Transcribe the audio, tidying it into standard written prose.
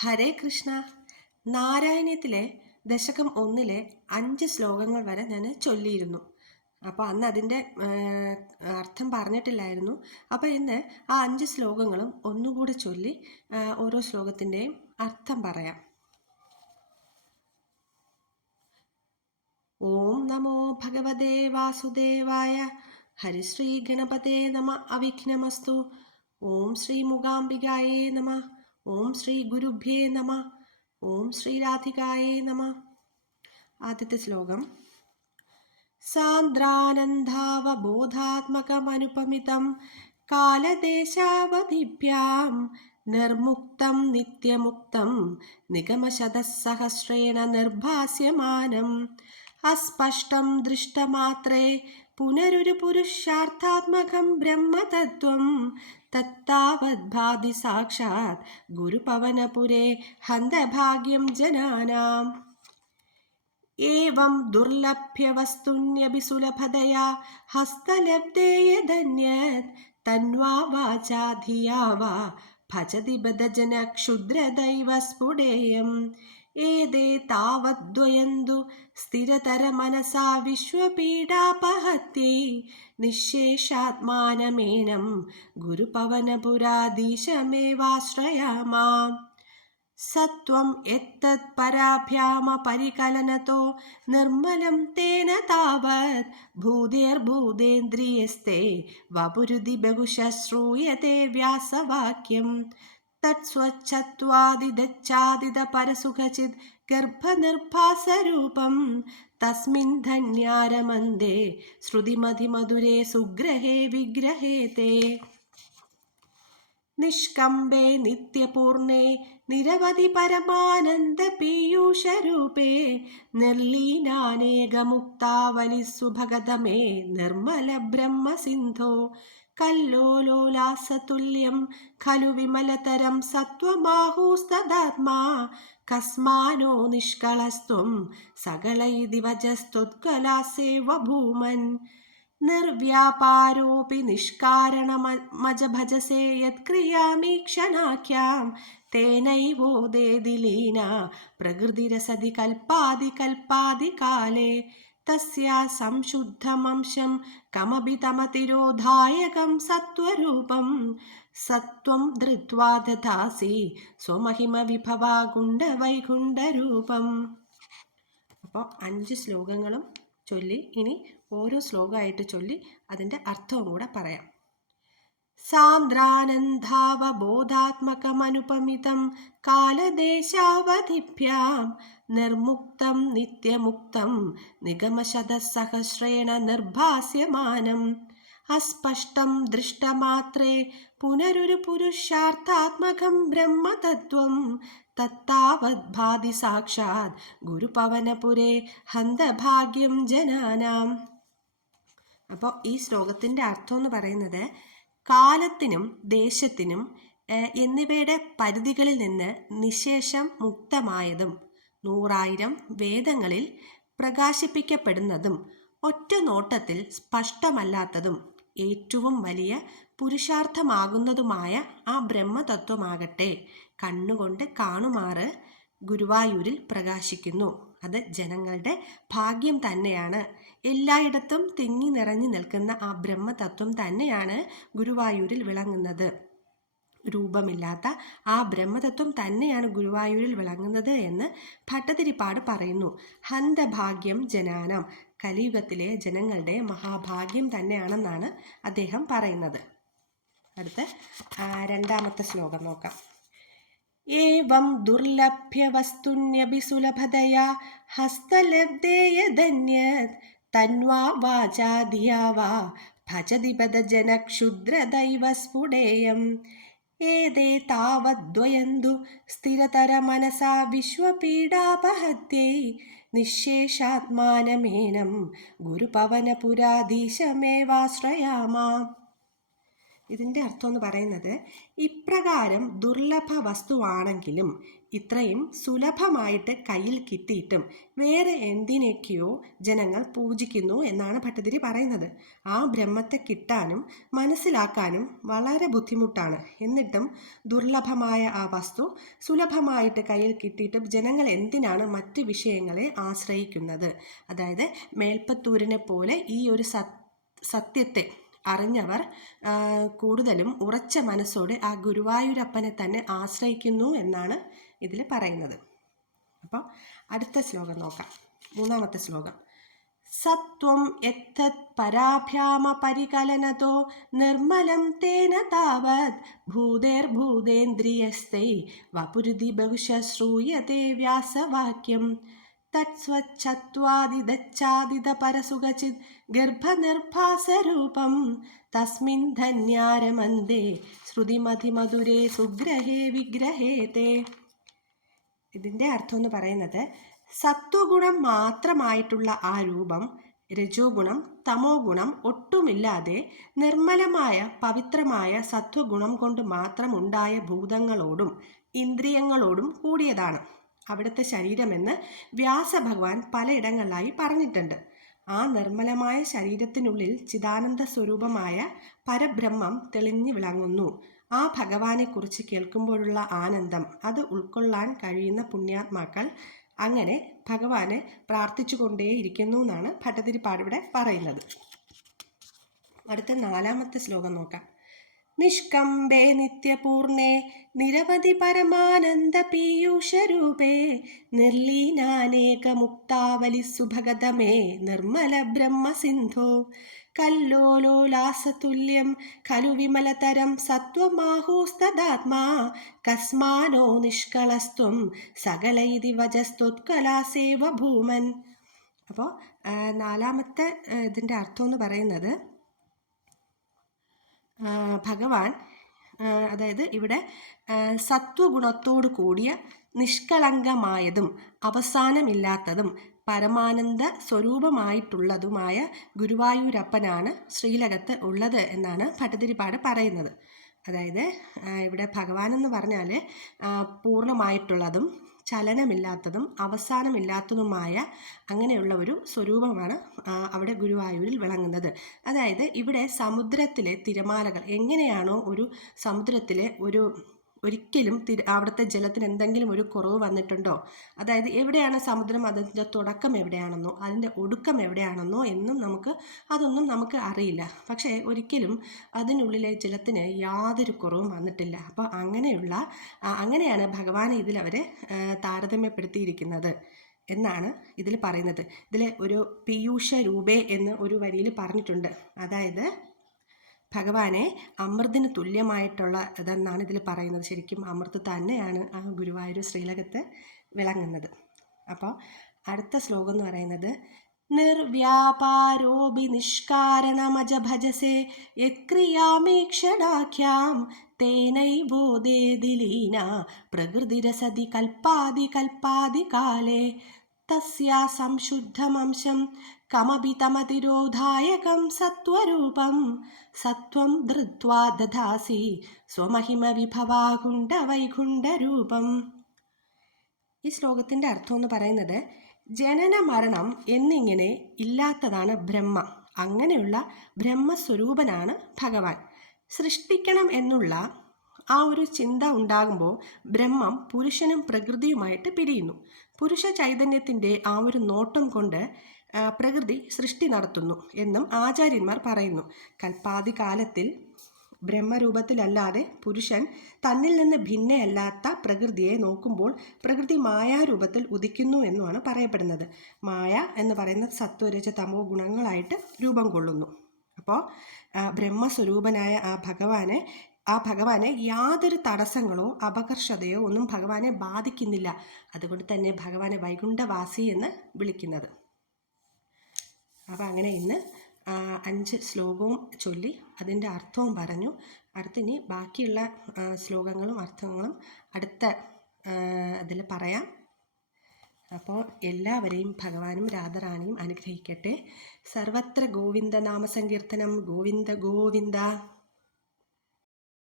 ഹരേ കൃഷ്ണ. നാരായണീയത്തിലെ ദശകം 1-ലെ 5 ശ്ലോകങ്ങൾ വരെ ഞാൻ ചൊല്ലിയിരുന്നു. അപ്പോൾ അന്ന് അതിൻ്റെ അർത്ഥം പറഞ്ഞിട്ടില്ലായിരുന്നു. അപ്പോൾ ഇന്ന് ആ 5 ശ്ലോകങ്ങളും ഒന്നുകൂടി ചൊല്ലി ഓരോ ശ്ലോകത്തിൻ്റെയും അർത്ഥം പറയാം. ഓം നമോ ഭഗവതേ വാസുദേവായ. ഹരിശ്രീ ഗണപതേ നമ. അവിഘ്നമസ്തു. ഓം ശ്രീ മൂകാംബികായേ നമ. ഓം ശ്രീ ഗുരുഭ്യേ നമ. ഓം ശ്രീ രാധികായേ നമ. ആദ്യത്തെ ശ്ലോകം. സാന്ദ്രാനന്ദാവബോധാത്മകമനുപമിതം കാലദേശാവധിഭ്യാം നിർമുക്തം നിത്യമുക്തം നിഗമശതസഹസ്രേണ നിർഭാസ്യമാനം അസ്പഷ്ടം ദൃഷ്ടമാത്രേ പുനരൊരു പുരുഷാർത്ഥാത്മകം ബ്രഹ്മതത്വം തത്താവദ്ഭാതി സാക്ഷാത് ഗുരുപവനപുരേ ഹന്തഭാഗ്യം ജനാനാം. ഏവം ദുർലഭ്യവസ്തുന്യപി സുലഭതയാ ഹസ്തലബ്ധേ യദന്യത് തന്വാ വാചാ ധിയാ വാ ഭജതി ബദജന ക്ഷുദ്രദൈവ സ്ഫുടേയം. ഏതേ താവദ്വയന്തു സ്ഥിരതര മനസാ വിശ്വപീഡാപഹത്യൈ നിശേഷാത്മാനമേനം ഗുരുപവനപുരാധീശമേവാശ്രയാമാം. സത്വം എത്തത് പരാഭ്യാമപരികലനതോ നിർമ്മലം തേന താവത് ഭൂതേർഭൂതേന്ദ്രിയസ്തേ വപുരുതി ബഹുശ ശ്രൂയത്തെ വ്യാസവാക്യം. തത്സ്വച്ഛത്വാദിദച്ചാദിത പരസുഖചിത് ഗർഭനിർഭാസരൂപം തസ്മിൻ ധന്യാരമന്ദേ ശ്രുതിമതിമധുരേ സുഗ്രഹേ വിഗ്രഹേ തേ. നിഷ്കമ്പേ നിത്യപൂർണേ നിരവധി പരമാനന്ദ പീയൂഷരൂപേ നിർലീനാനേകമുക്താവലി സുഭഗതമേ നിർമ്മല ബ്രഹ്മസിന്ധോ. കല്ലോലോലാസതുല്യം ഖലു വിമലതരം സത്വമാഹൂസ്തദാത്മാ കസ്മാനോ നിഷ്കളസ്ത്വം സകലൈതി വജസ്ത്വത്കലാസേവ ഭൂമൻ. നിർവ്യാപാരോപി നിഷ്കാരണമജ ഭജസേ യത്ക്രിയാമീക്ഷണാഖ്യാം തേനൈവോദേതി ലീന പ്രകൃതിരസതി കൽപ്പാതി കൽപ്പാതി കാലേ. തസ്യാ സംശുദ്ധമംശം കമപി തമതിരോധായകം സത്വരൂപം സത്വം ധൃത്വാ ദധാസി സ്വമഹിമ വിഭവാ ഗുണ്ടവൈകുണ്ഠരൂപം. അപ്പോൾ 5 ശ്ലോകങ്ങളും ചൊല്ലി ഇനി ഓരോ ശ്ലോകമായിട്ട് ചൊല്ലി അതിൻ്റെ അർത്ഥവും കൂടെ പറയാം. സാന്ദ്രാനന്ദാവബോധാത്മകമനുപമിതം കാലദേശാവധിഭ്യാം നിർമുക്തം നിത്യമുക്തം നിഗമശതസഹസ്രേണ നിർഭാസ്യമാനം അസ്പഷ്ടം ദൃഷ്ടമാത്രേ പുനരൊരു പുരുഷാർത്ഥാത്മകം ബ്രഹ്മതത്വം തത്താവദ്ഭാതി സാക്ഷാത് ഗുരുപവനപുരേ ഹന്തഭാഗ്യം ജനാനാം. അപ്പോൾ ഈ ശ്ലോകത്തിൻ്റെ അർത്ഥം എന്ന് പറയുന്നത് കാലത്തിനും ദേശത്തിനും എന്നിവയുടെ പരിധികളിൽ നിന്ന് നിശേഷം മുക്തമായതും 100,000 വേദങ്ങളിൽ പ്രകാശിപ്പിക്കപ്പെടുന്നതും ഒറ്റ നോട്ടത്തിൽ സ്പഷ്ടമല്ലാത്തതും ഏറ്റവും വലിയ പുരുഷാർത്ഥമാകുന്നതുമായ ആ ബ്രഹ്മതത്വമാകട്ടെ കണ്ണുകൊണ്ട് കാണുമാറ് ഗുരുവായൂരിൽ പ്രകാശിക്കുന്നു. അത് ജനങ്ങളുടെ ഭാഗ്യം തന്നെയാണ്. എല്ലായിടത്തും തിങ്ങി നിറഞ്ഞു നിൽക്കുന്ന ആ ബ്രഹ്മതത്വം തന്നെയാണ് ഗുരുവായൂരിൽ വിളങ്ങുന്നത്. രൂപമില്ലാത്ത ആ ബ്രഹ്മതത്വം തന്നെയാണ് ഗുരുവായൂരിൽ വിളങ്ങുന്നത് എന്ന് ഭട്ടതിരിപ്പാട് പറയുന്നു. ഹന്തഭാഗ്യം ജനാനം, കലിയുഗത്തിലെ ജനങ്ങളുടെ മഹാഭാഗ്യം തന്നെയാണെന്നാണ് അദ്ദേഹം പറയുന്നത്. അടുത്ത 2ാമത്തെ ശ്ലോകം നോക്കാം. ഏവം ദുർലഭ്യവസ്തുന്യപി സുലഭതയാ ഹസ്തലബ്ധേ യദന്യത് തന്വാ വാചാ ധിയാ വാ ഭജതി ബദജന ക്ഷുദ്രദൈവ സ്ഫുടേയം. ഏതേ താവദ്വയന്തു സ്ഥിരതര മനസാ വിശ്വപീഡാപഹത്യൈ നിശേഷാത്മാനമേനം ഗുരുപവനപുരാധീശമേവാശ്രയാമാം. ഇതിൻ്റെ അർത്ഥം എന്ന് പറയുന്നത്, ഇപ്രകാരം ദുർലഭ വസ്തുവാണെങ്കിലും ഇത്രയും സുലഭമായിട്ട് കയ്യിൽ കിട്ടിയിട്ടും വേറെ എന്തിനൊക്കെയോ ജനങ്ങൾ പൂജിക്കുന്നു എന്നാണ് ഭട്ടതിരി പറയുന്നത്. ആ ബ്രഹ്മത്തെ കിട്ടാനും മനസ്സിലാക്കാനും വളരെ ബുദ്ധിമുട്ടാണ്. എന്നിട്ടും ദുർലഭമായ ആ വസ്തു സുലഭമായിട്ട് കയ്യിൽ കിട്ടിയിട്ടും ജനങ്ങൾ എന്തിനാണ് മറ്റ് വിഷയങ്ങളെ ആശ്രയിക്കുന്നത്? അതായത് മേൽപ്പത്തൂരിനെ പോലെ ഈ ഒരു സത്യത്തെ അറിഞ്ഞവർ കൂടുതലും ഉറച്ച മനസ്സോടെ ആ ഗുരുവായൂരപ്പനെ തന്നെ ആശ്രയിക്കുന്നു എന്നാണ് ഇതിൽ പറയുന്നത്. അപ്പോൾ അടുത്ത ശ്ലോകം നോക്കാം. 3-ാമത്തെ ശ്ലോകം. സത്വം എത്തത് പരാഭ്യാമ പരികലനതോ നിർമ്മലം തേന താവത് ഭൂതേർഭൂതേന്ദ്രിയസ്തൈ വപുരുതി ബഹുശ ശ്രൂയത്തെ വ്യാസവാക്യം തത്സ്വച്ഛത്വാദിദച്ചാദിതപരസുഖചിത് ഗർഭനിർഭാസരൂപം തസ്മിൻ ധന്യാരമന്ദേ ശ്രുതിമതിമധുരേ സുഗ്രഹേ വിഗ്രഹേതേ. ഇതിൻ്റെ അർത്ഥം എന്ന് പറയുന്നത്, സത്വഗുണം മാത്രമായിട്ടുള്ള ആ രൂപം രജോ ഗുണം തമോ ഗുണം ഒട്ടുമില്ലാതെ നിർമ്മലമായ പവിത്രമായ സത്വഗുണം കൊണ്ട് മാത്രം ഉണ്ടായ ഭൂതങ്ങളോടും ഇന്ദ്രിയങ്ങളോടും കൂടിയതാണ് അവിടുത്തെ ശരീരമെന്ന് വ്യാസഭഗവാൻ പലയിടങ്ങളിലായി പറഞ്ഞിട്ടുണ്ട്. ആ നിർമ്മലമായ ശരീരത്തിനുള്ളിൽ ചിദാനന്ദ സ്വരൂപമായ പരബ്രഹ്മം തെളിഞ്ഞു വിളങ്ങുന്നു. ആ ഭഗവാനെക്കുറിച്ച് കേൾക്കുമ്പോഴുള്ള ആനന്ദം അത് ഉൾക്കൊള്ളാൻ കഴിയുന്ന പുണ്യാത്മാക്കൾ അങ്ങനെ ഭഗവാനെ പ്രാർത്ഥിച്ചു കൊണ്ടേയിരിക്കുന്നു എന്നാണ് ഭട്ടതിരിപ്പാടിവിടെ പറയുന്നത്. അടുത്ത 4-ാമത്തെ ശ്ലോകം നോക്കാം. നിഷ്കമ്പേ നിത്യപൂർണേ നിരവധി പരമാനന്ദ പീയൂഷരൂപേ നിർലീനാനേകമുക്താവലി സുഭഗതമേ നിർമ്മല ബ്രഹ്മസിന്ധോ കല്ലോലോലാസതുല്യം ഖലു വിമലതരം സത്വമാഹൂസ്തദാത്മാ കസ്മാനോ നിഷ്കളസ്ത്വം സകല ഇതി വജസ്ത്വത്കലാസേവ ഭൂമൻ. അപ്പോൾ 4-ാമത്തെ ഇതിൻ്റെ അർത്ഥം എന്ന് പറയുന്നത്, ഭഗവാൻ അതായത് ഇവിടെ സത്വഗുണത്തോടു കൂടിയ നിഷ്കളങ്കമായതും അവസാനമില്ലാത്തതും പരമാനന്ദ സ്വരൂപമായിട്ടുള്ളതുമായ ഗുരുവായൂരപ്പനാണ് ശ്രീലകത്ത് ഉള്ളത് എന്നാണ് ഭട്ടതിരിപ്പാട് പറയുന്നത്. അതായത് ഇവിടെ ഭഗവാൻ എന്ന് പറഞ്ഞാൽ പൂർണ്ണമായിട്ടുള്ളതും ചലനമില്ലാത്തതും അവസാനമില്ലാത്തതുമായ അങ്ങനെയുള്ള ഒരു സ്വരൂപമാണ് അവിടെ ഗുരുവായൂരിൽ വിളങ്ങുന്നത്. അതായത് ഇവിടെ സമുദ്രത്തിലെ തിരമാലകൾ എങ്ങനെയാണോ ഒരു സമുദ്രത്തിലെ ഒരിക്കലും അവിടുത്തെ ജലത്തിന് എന്തെങ്കിലും ഒരു കുറവ് വന്നിട്ടുണ്ടോ, അതായത് എവിടെയാണ് സമുദ്രം, അതിൻ്റെ തുടക്കം എവിടെയാണെന്നോ അതിൻ്റെ ഒടുക്കം എവിടെയാണെന്നോ അതൊന്നും നമുക്ക് അറിയില്ല. പക്ഷേ ഒരിക്കലും അതിനുള്ളിലെ ജലത്തിന് യാതൊരു കുറവും വന്നിട്ടില്ല. അപ്പോൾ അങ്ങനെയാണ് ഭഗവാനെ ഇതിലവരെ താരതമ്യപ്പെടുത്തിയിരിക്കുന്നത് എന്നാണ് ഇതിൽ പറയുന്നത്. ഇതിൽ ഒരു പീയൂഷ രൂപേ എന്ന് ഒരു വരിയിൽ പറഞ്ഞിട്ടുണ്ട്. അതായത് ഭഗവാനെ അമൃതിന് തുല്യമായിട്ടുള്ള ഇതെന്നാണ് ഇതിൽ പറയുന്നത്. ശരിക്കും അമൃത് തന്നെയാണ് ആ ഗുരുവായൂർ ശ്രീലകത്ത് വിളങ്ങുന്നത്. അപ്പോൾ അടുത്ത ശ്ലോകം എന്ന് പറയുന്നത്, നിർവ്യാപാരോപി നിഷ്കാരണമജ ഭജസേ യത്ക്രിയാമീക്ഷടാഖ്യാം തേനൈവോദേദിലീന പ്രകൃതിരസതി കൽപ്പാതി കാലേ തസ്യാ സംശുദ്ധമംശം കമപി തമതിരോധായകം സത്വരൂപം സത്വം ധൃത്വാ ദധാസി സ്വമഹിമ വിഭവാകുണ്ഠ വൈകുണ്ഠരൂപം. ഈ ശ്ലോകത്തിൻ്റെ അർത്ഥം എന്ന് പറയുന്നത്, ജനന മരണം എന്നിങ്ങനെ ഇല്ലാത്തതാണ് ബ്രഹ്മം. അങ്ങനെയുള്ള ബ്രഹ്മസ്വരൂപനാണ് ഭഗവാൻ. സൃഷ്ടിക്കണം എന്നുള്ള ആ ഒരു ചിന്ത ഉണ്ടാകുമ്പോൾ ബ്രഹ്മം പുരുഷനും പ്രകൃതിയുമായിട്ട് പിരിയുന്നു. പുരുഷ ചൈതന്യത്തിൻ്റെ ആ ഒരു നോട്ടം കൊണ്ട് പ്രകൃതി സൃഷ്ടി നടത്തുന്നു എന്നും ആചാര്യന്മാർ പറയുന്നു. കൽപ്പാതി കാലത്തിൽ ബ്രഹ്മരൂപത്തിലല്ലാതെ പുരുഷൻ തന്നിൽ നിന്ന് ഭിന്നയല്ലാത്ത പ്രകൃതിയെ നോക്കുമ്പോൾ പ്രകൃതി മായാരൂപത്തിൽ ഉദിക്കുന്നു എന്നുമാണ് പറയപ്പെടുന്നത്. മായ എന്ന് പറയുന്ന സത്വരജ തമോ ഗുണങ്ങളായിട്ട് രൂപം കൊള്ളുന്നു. അപ്പോൾ ബ്രഹ്മസ്വരൂപനായ ആ ഭഗവാനെ യാതൊരു തടസ്സങ്ങളോ അപകർഷതയോ ഒന്നും ഭഗവാനെ ബാധിക്കുന്നില്ല. അതുകൊണ്ട് തന്നെ ഭഗവാനെ വൈകുണ്ഠവാസി എന്ന് വിളിക്കുന്നത്. അപ്പോൾ അങ്ങനെ ഇന്ന് 5 ശ്ലോകവും ചൊല്ലി അതിൻ്റെ അർത്ഥവും പറഞ്ഞു. അടുത്തിനി ബാക്കിയുള്ള ശ്ലോകങ്ങളും അർത്ഥങ്ങളും അടുത്ത ഇതിൽ പറയാം. അപ്പോൾ എല്ലാവരെയും ഭഗവാനും രാധാറാണിയും അനുഗ്രഹിക്കട്ടെ. സർവത്ര ഗോവിന്ദ നാമസങ്കീർത്തനം. ഗോവിന്ദ ഗോവിന്ദ.